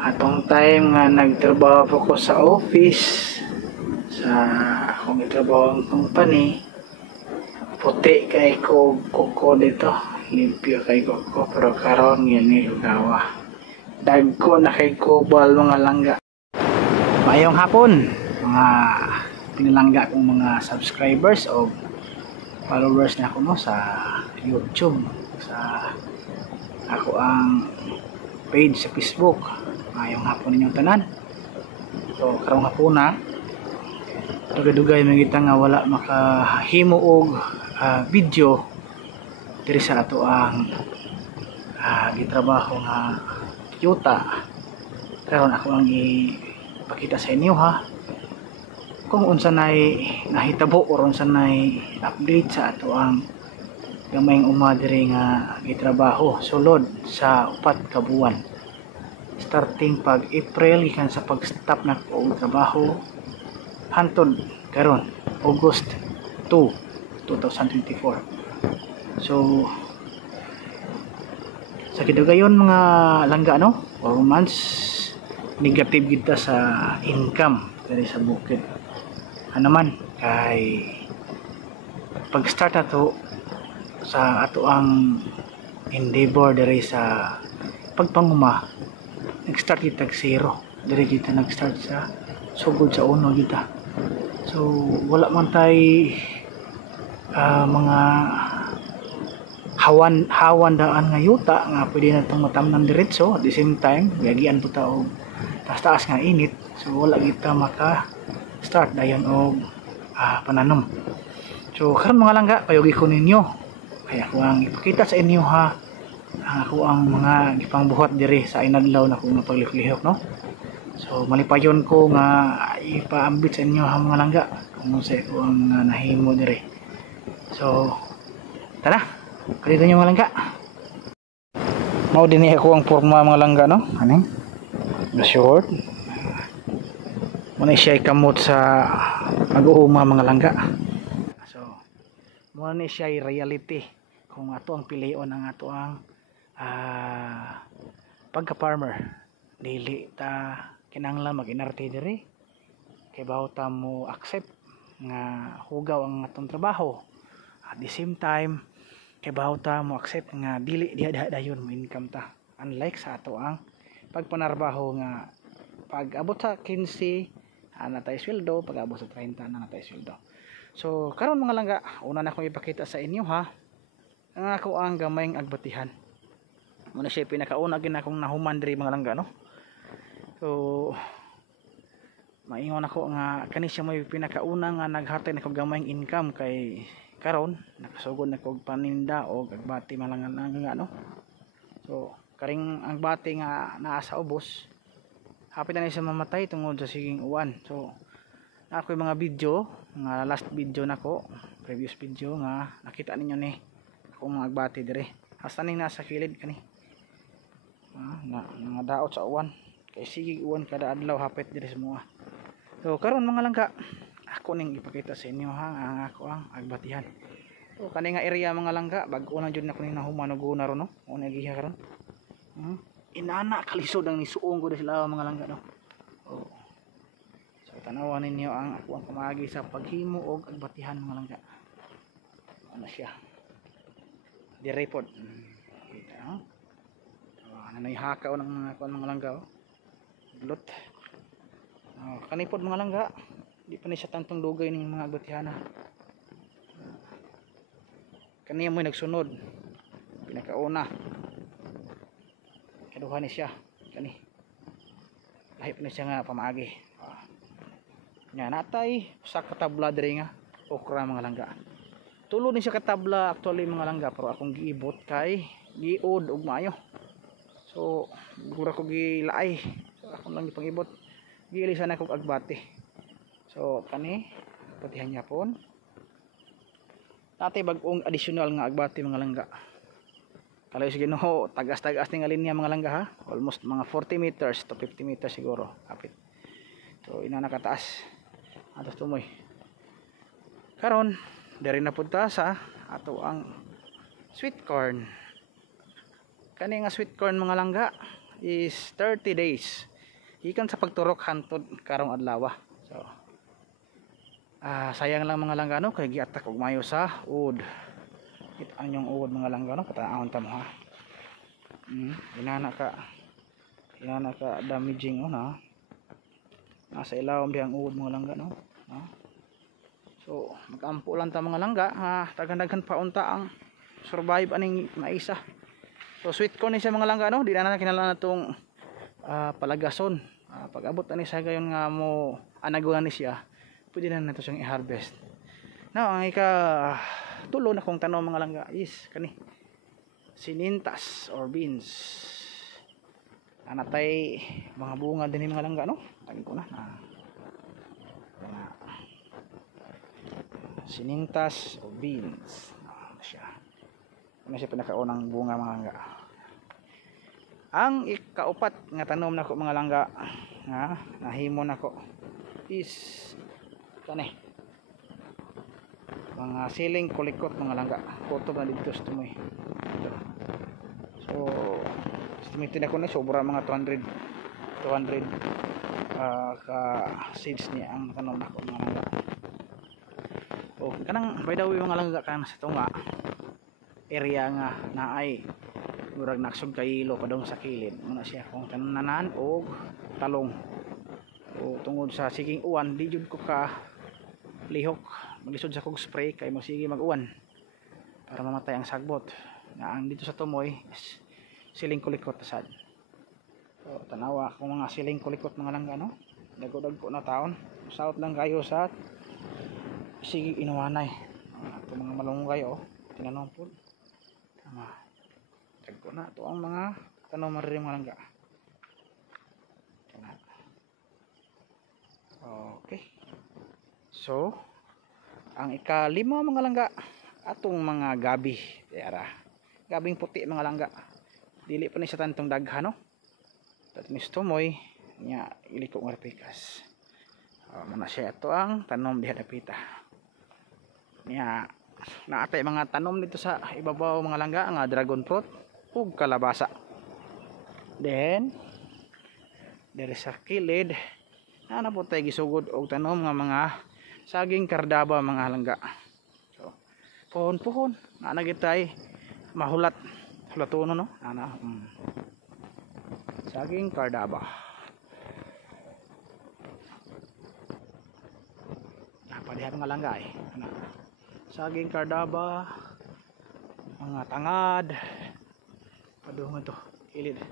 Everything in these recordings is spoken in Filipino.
atong time nga nagtrabaho ko sa office sa akong trabaho ang company, puti kay ko kuko dito, limpyo kay kuko, pero karon yan ni lugawa dagko na kay kubal mga langga. Mayong hapon mga pinalangga kong mga subscribers o followers na ako no sa YouTube, sa ako ang page sa Facebook. Mayong hapon ninyong tanan. So karong hapon na dugay-dugay mangita nga wala makahimo og video diri sa ato ang gitrabaho nga yuta. Karon ako ang ipakita sa inyo ha kung unsa nay nahitabo o unsa nay update sa ato ang gamayng uma diri nga gitrabaho sulod sa 4 ka buwan starting pag April ikan sa pag-stop na ko og trabaho hantod karon August 2, 2024. So sa kidugayon mga langga no, 4 months negative kita sa income dari sa bukid. Ano man kay pag-start ato sa ato ang endeavor dari sa pagpanguma, nag-start kita zero. Dari kita nag-start sa sugod sa uno kita. So wala man tay mga hawan daan nga yuta nga pwede na itong matamnan diretso. At the same time gagian po tao taas nga init, so wala kita maka start dayon og pananom. So karon mga langga payogi ko ninyo kaya ako ang ipakita sa inyo ha ako ang mga gipangbuhat diri sa inadlaw na kung paglihok no. So malipayon ko nga ipaambit sa inyo ha mga langga kung sa ko ang nahimo diri. So tara kalito nyo mga langga. Mao din ako ang porma mga langga no. Ano? The short. Muna siya kamot sa mag-uuma mga langga. So muna ni siya reality kung ato ang pilion ang ato ang pagka-farmer. Dili ta kinahanglan mag-inarte diri kay bawo ta mo accept nga hugaw ang atong trabaho. At the same time kay bawo ta mo accept nga dili diha dayon mo income ta. Unlike sa ato ang pagpanarbaho nga pag abot sa 15 na tayo sweldo, pag abot sa 30 na tayo sweldo. So karon mga langga, una na akong ipakita sa inyo ha ang ako ang gamayng agbatihan. Muna siya pinakauna gid akong nahuman diri mga langga no. So maingon ako nga kani siya may pinakauna nga naghatag na kog gamayng income kay karon nakasugod na kog paninda o agbati mga langga no. So karing ang bati nga naa sa ubos hapit na siya mamatay tungod sa siging uwan. So na ako yung mga video nga last video nako previous video nga nakita ninyo ni ako mga agbati dire hasta ning nasa kilid kani nga daot sa uwan kay sigig uwan kada adlaw hapit dire sa mga. So karon mga langga ako ning ipakita sa inyo ha ang ako ang agbatihan. So kani nga area mga langga bag-o na jud na ko ning nahuman og una ron no una giha karon. Inana kalisod ang nisuong ko sila mga langga no. Oh. So tanawan ninyo ang ako ang pamagi sa paghimo og agbatihan mga langga. Ano siya? Dire pod. Kita ha. Nanay hakaw ng mga langga oh. Bulot. Oh, kani pod mga langga. Di pa ni siya tantong dugay ning mga agbatihan na. Kaniya mo nagsunod. Pinakauna. Kaduha ni siya kani lahip na siya nga pamaagi nga natay sa katabla diri nga okra mga langga tulo ni siya katabla actually mga langga pero akong giibot kay giud og maayo so gura ko gilaay so akong lang gipangibot giilisan ako og agbati so kani patihan niya pon natay bag-ong additional nga agbati mga langga. Kalau sige no, tagas-tagas ning linya mga langga ha. Almost mga 40 meters to 50 meters siguro kapit. So ina nakataas. Atos tumoy. Karon, diri na punta sa ato ang sweet corn. Kani nga sweet corn mga langga, is 30 days ikan sa pagturok hantod karong adlaw. So sayang lang mga langga no, kay giatak og mayo sa uod. Ang yung uod mga langga no, pataahon ta mo ha. Inana ka damaging na. Nasa ilawom di ang uod mga langga no. So magampo lang ta mga langga ha, daghan pa unta ang survive aning maisa. So sweet corn ni siya mga langga no, di na kinahanglan natong palagason. Pag abot ani sa gayon nga mo anaguan ni siya, pwede na nato siyang i-harvest. Now ang tulo na kong tanom mga langga is kani sinintas or beans. Anatay mga bunga din mga langga no. Tagin ko na. Sinintas or beans. Siya. Ano siya pinakaunang bunga mga langga. Ang ikaupat nga tanom nako mga langga nga nahimo nako is kani mga siling kulikot mga langga. Kutob na dito sa tumoy. So estimated ako na sobra mga 200 ka seeds niya ang tanom nako mga langga. O kanang by the way mga langga kan sa tunga area nga naay murag naksog kayilo padong sa kilid muna siya kung tananan o talong o tungod sa siging uwan di jud ko ka lihok maglisod sa kog spray kay magsige mag-uwan para mamatay ang sagbot nga ang dito sa tumoy siling kulikot sad. So tanawa kung mga siling kulikot mga langga no, dagko na taon south lang kayo sa sige inuwanay ato mga malunggay tinanom po tama. Tagko na ito ang mga tanom rin mga langga. Okay. So, ang ikalima mga langga, atong mga gabi. Gabing puti mga langga. Dili pa ni sa tantong daghan no. Tatnis tumoy nya iliko ng repikas. Muna siya ito ang tanom diha dapita. Nya naatay mga tanom dito sa ibabaw mga langga nga dragon fruit ug kalabasa. Then diri sa kilid ana po tay gisugod og tanom nga mga saging kardaba mga langga. So pohon ana gitay mahulat hulatono no ana saging kardaba. Napadiha mga langga ana saging kardaba mga tangad padungan to ilid.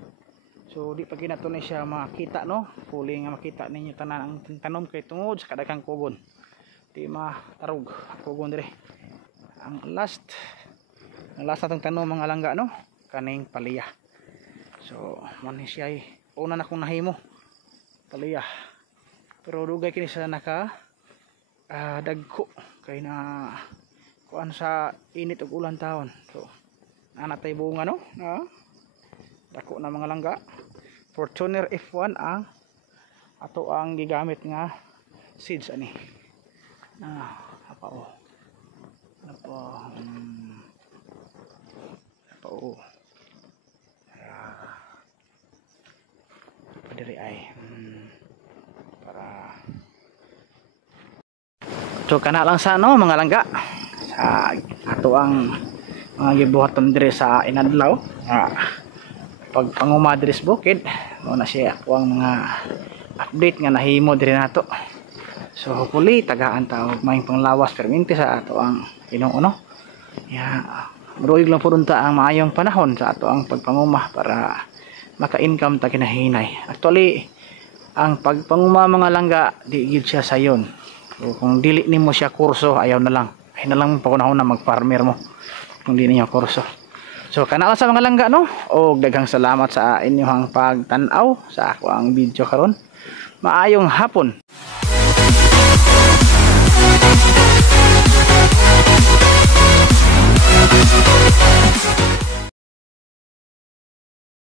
So di pa ginato ni siya makita no, puli nga makita ninyo tanan ang tanom kay tungod sa kadaghang kugon di matarog kugon dire. Ang last natong tanom mga langga no, kaning palaya. So man siya una na kong nahimo palaya pero dugay kini sa naka dagko kay na kuan sa init ug ulan taon. So nanatay bunga no dako na mga langga. Fortuner F1 ang ato ang gigamit nga seeds ani apa diri ay para so kana lang sa no mga langga sa ato ang mga gibuhaton dire sa inadlaw pag pangumadres bukid muna siya ako ang mga update nga nahimo dire nato. So hopefully tagaan ta og maayong panglawas perminti sa ato ang Ginoo maruig lang po ta ang maayong panahon sa ato ang pagpanguma para maka-income ta kinahinay. Actually ang pagpanguma mga langga di gid siya sayon. So kung dili nimo siya kurso ayaw na lang. Ay na lang pagunahon na mag-farmer mo kung di niya kurso. So kana sa mga langga no, og daghang salamat sa inyong pagtan-aw sa ako ang video karon. Maayong hapon.